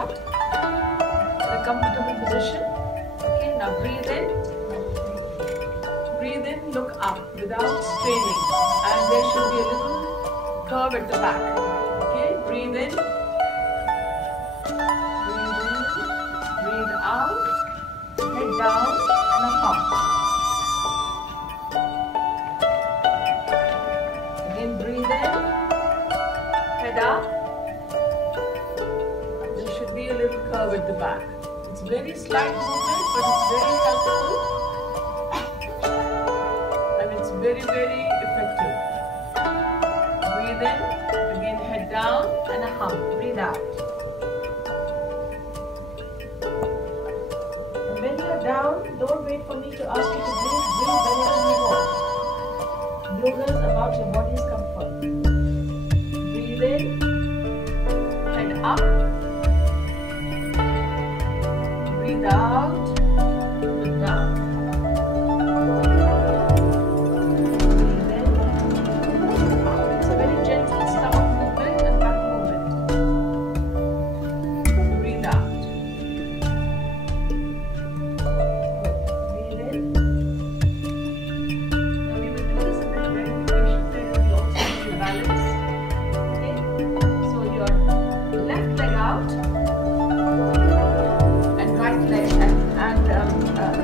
start in a comfortable position. Okay, now breathe in, look up without straining, and there should be a little curve at the back. Okay, breathe in, breathe out, head down and a hump. Again, breathe in, head up. There should be a little curve at the back. It's very slight movement, but it's very helpful and it's very, very effective. Breathe in, again head down and a hump. Breathe out. And when you're down, don't wait for me to ask you to breathe. Breathe whenever you want. Yoga is about your body's comfort. Breathe in, head up. Breathe out, look down. Breathe in, out. It's a very gentle stomach movement and back movement. Breathe out. Breathe in. Now we will do this a bit very patient and also to balance. Okay? So your left leg out. Right leg and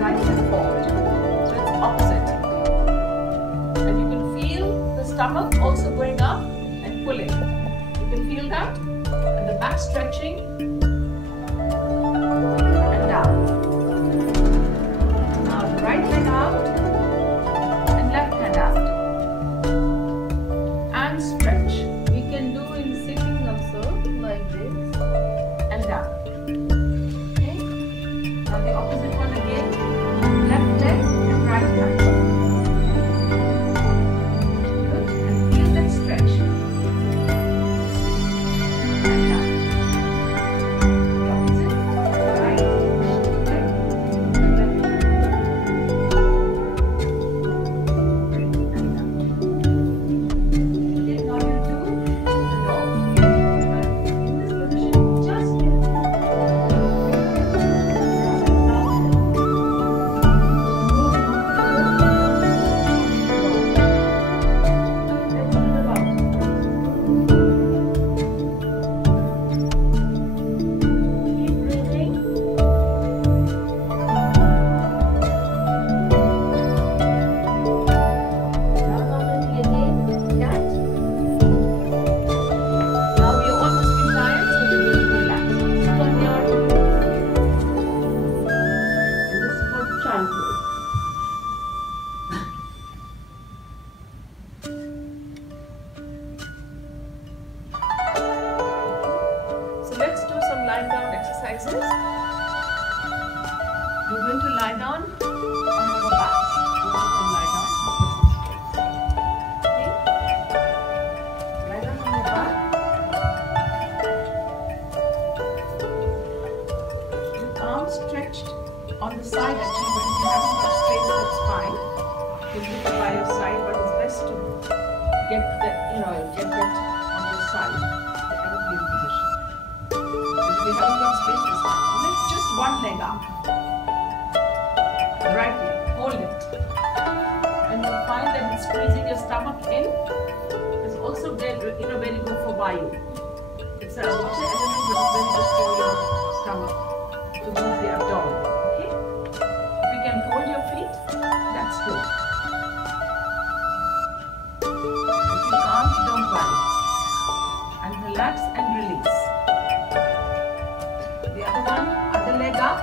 right leg forward. So it's opposite. And you can feel the stomach also going up and pulling. You can feel that. And the back stretching and down. Now the right leg out and left hand out. And stretch. We can do in sitting also like this and down. Now the opposite one again, left leg and right leg. Good, and feel that stretch. And down. The opposite, right leg and left leg. And down. Okay, now you do the dog. In this position, just get lying down exercises. You're going to lie down on your backs. Lie down. Okay? Lie down on your back. With arms stretched on the side actually, but if you haven't got space, that's fine. You can put it by your side, but it's best to get that, get that on your side, the aeroplane position. If you haven't got space, it's fine. Lift just one leg up. The right leg, hold it. And you'll find that squeezing your stomach in is also very good for Vayu. It's a water element, but it's very good for your stomach to move the abdomen. Okay? If you can hold your feet, that's good. If you can't, don't worry. And relax and release. The other one, other leg up.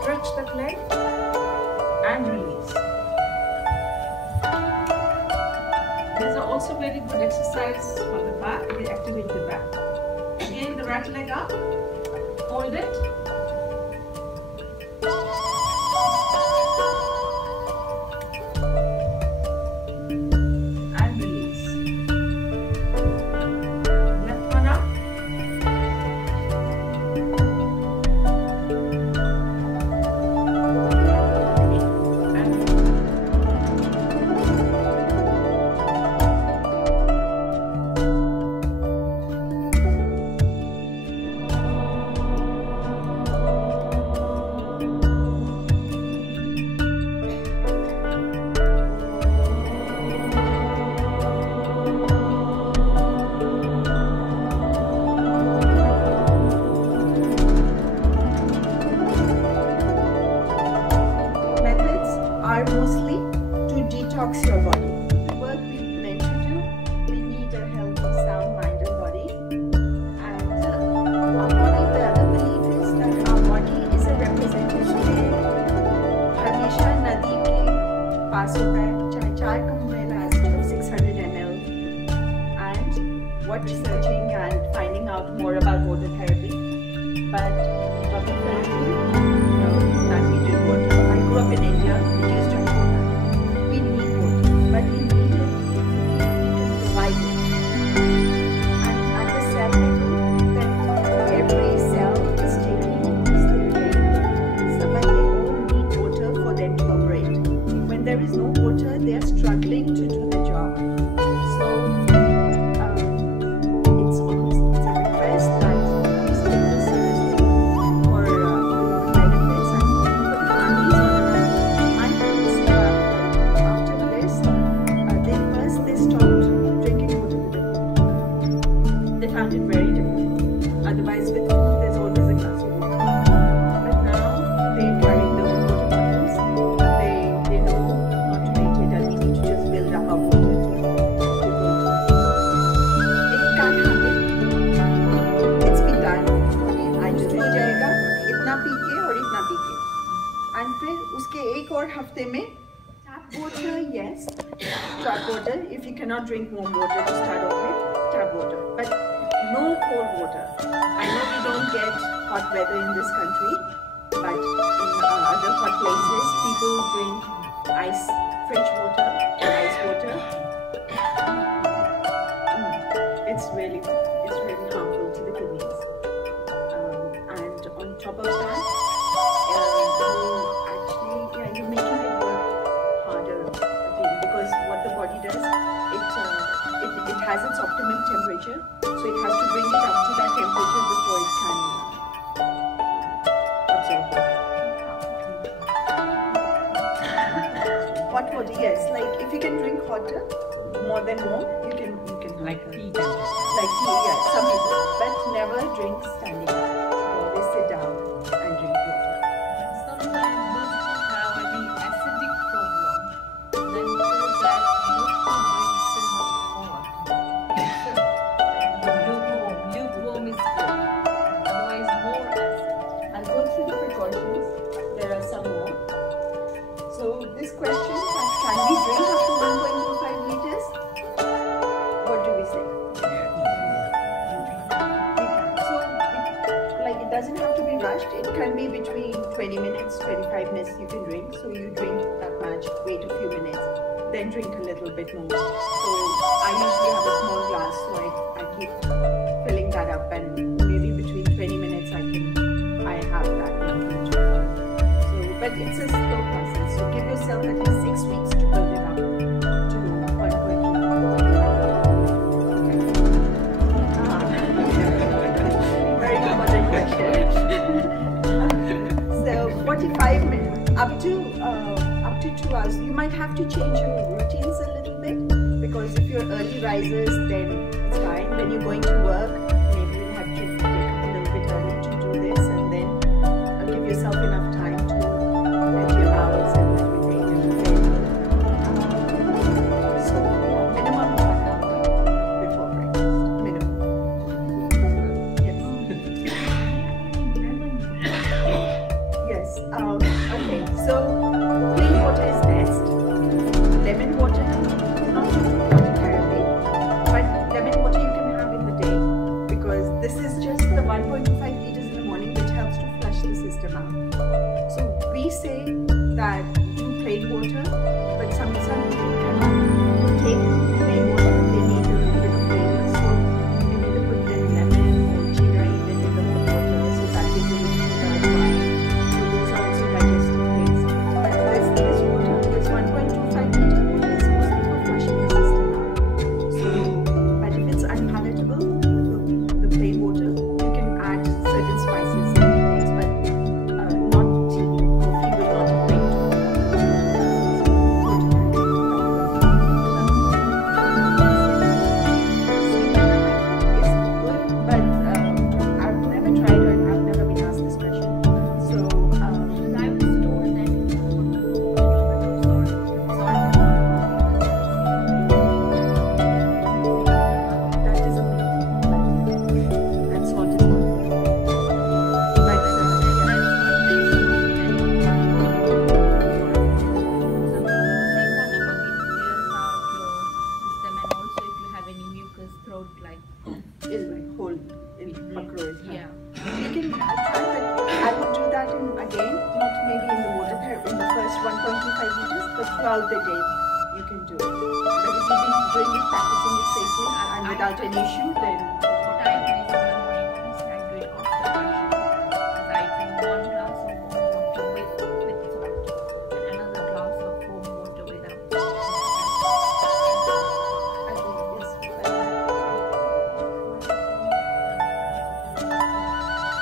Stretch that leg and release. These are also very good exercise for the back. They activate the back. Again, the right leg up. Hold it. what searching and finding out more about water therapy. But water therapy, that we drink water. I grew up in India. We used to have water. We need water, but we need it to provide it. And the cell level, that every cell is taking so but they all need water for them to operate. When there is no water, they are struggling to do the job. So it's a request that please take this seriously for your own benefits and for the families all around. My kids, after this, they stopped drinking water with the food. They found it very difficult. Otherwise, with food, there's always a glass of water. But now they carry their own water bottles. They know how to make it, and we need to just build up our water. It can't happen. It's been done. आज हो जाएगा इतना P के और इतना P के, and फिर उसके एक और हफ्ते में tap water, yes, tap water. If you cannot drink warm water to start off with, tap water, but no cold water. I know we don't get hot weather in this country, but in other hot places, people drink ice, fridge water, ice water. It's really harmful to the kidneys. And on top of that, you're making it work harder again, because what the body does, it has its optimum temperature, so it has to bring it up to that temperature before it can absorb it. Hot water, yes. Like if you can drink hotter, more than warm, you can Like tea temperature. like tea, yeah, some people, but never drink standing up. Always sit down and drink water. Sometimes those who have any acidic problem, then know that not to drink so much hot. Like lukewarm is good. Otherwise, more acid. I'll go through the precautions. There are some more. So this question, can we drink up to 1.25 liters? What do we say? We can. So it doesn't have to be rushed. It can be between 20 minutes, 25 minutes you can drink. So you drink that much, wait a few minutes, then drink a little bit more. So I usually have a small glass, so I keep filling that up, and maybe between 20 minutes I have that much. So, but it's a slow process. So give yourself at least 6 weeks to build it up to 1.2. Very important question. So 45 minutes, up to 2 hours. You might have to change your routines a little bit, because if you're early risers, then it's fine. When you're going to work, maybe you have to wake up a little bit early to do this, and then give yourself enough time to get your hours and everything. So minimum 1 hour before breakfast. Minimum. Yes. Okay. So plain water is best. Lemon water, not water therapy, but lemon water you can have in the day. about like is like whole in pakro. yeah. You can try, but I would do that again, not maybe in the water therapy in the first 1.25 liters, but throughout the day you can do it. But if you've been doing it, practicing it safely and without any issue, then What I do is in the morning, obviously I do it after brushing. Because I drink 1 glass of warm water with salt and another glass of warm water without salt. I think it's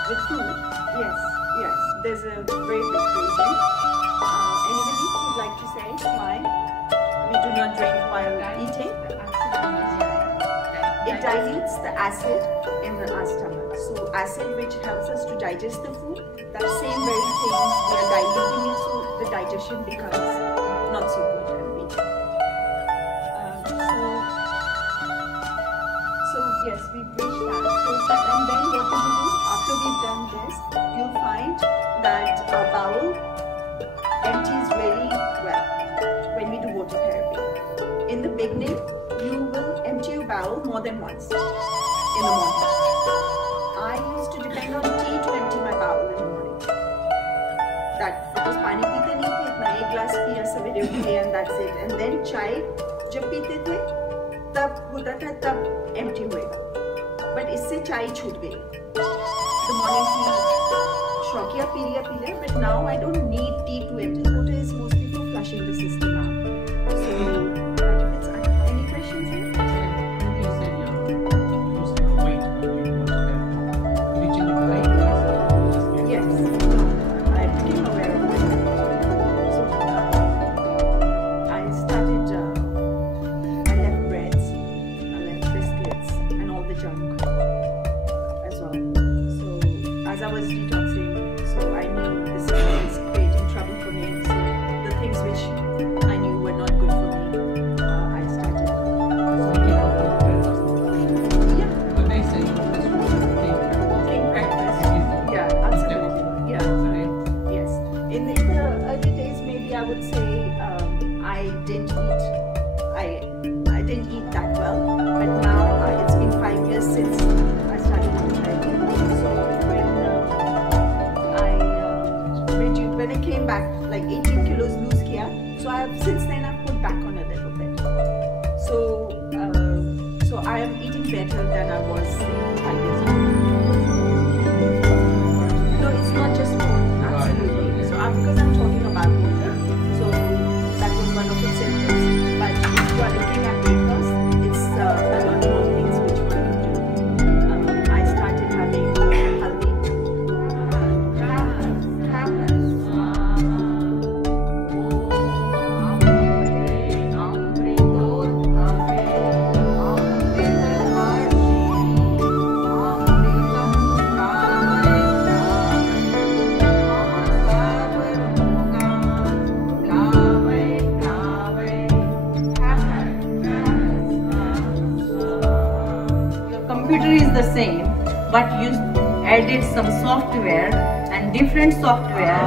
with food. Yes, there's a very big reason. Anybody would like to say why we do not drink while eating? It dilutes the acid in our stomach. So acid which helps us to digest the food, that same very thing we are diluting it, so the digestion becomes not so good and weak. So yes, we've reached that. And then what we do after we've done this, you'll find that our bowel empties very well when we do water therapy. In the beginning, you will empty your bowel more than once in the morning. I used to depend on tea to empty my bowel in the morning. That because पानी पीते नहीं थे, इतना एक glass पिया सवेरे उठ के and that's it. And then चाय जब पीते थे, तब होता था तब empty होएगा. But इससे चाय छूट गई. The morning tea शौकिया पी लिया, but now I don't need tea to empty. Water is mostly for flushing the system out. So, any questions here? You said you lose the weight when you water therapy. Did you change the weight? Yes, I'm pretty aware of it. So, I started, I left breads, I left biscuits, and all the junk as well. So, as I was detoxing, so I knew this was creating trouble for me. So, the things which I knew were not good for me, I started. So you give up all breakfast? Yeah, But they say you just take clean breakfast. Yeah, absolutely. Yeah. Sorry. Yes. In the early days, maybe I would say I didn't eat that well. But now it's been 5 years since I started water therapy. So when I came back, like 18 kilos lose kiya. So since then I've put back on a little bit. So I am eating better than I was say 5 years ago. No, it's not just food. Absolutely. So because I'm talking about water, so that was one of the symptoms. But if you are looking at weight loss, it's a lot more things which one can do. I started having healthy. Computer is the same, but you added some software and different software.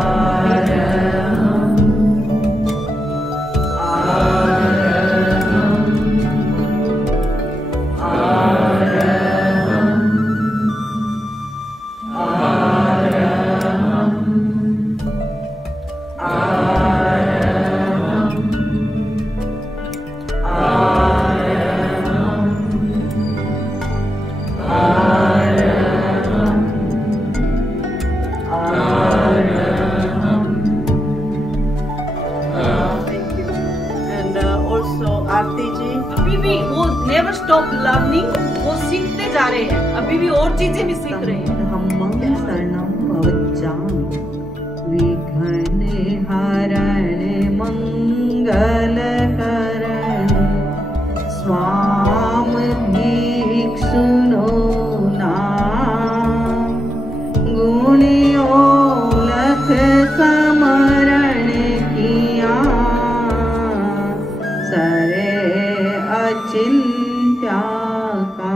अभी भी वो never stop learning, वो सीखते जा रहे हैं, अभी भी और चीजें भी सीख रहे हैं. विघ्न हरण मंगल करण स्वाम भिक्षुनो नाम गुणियों लख समरण किया सरे अचिंत्या का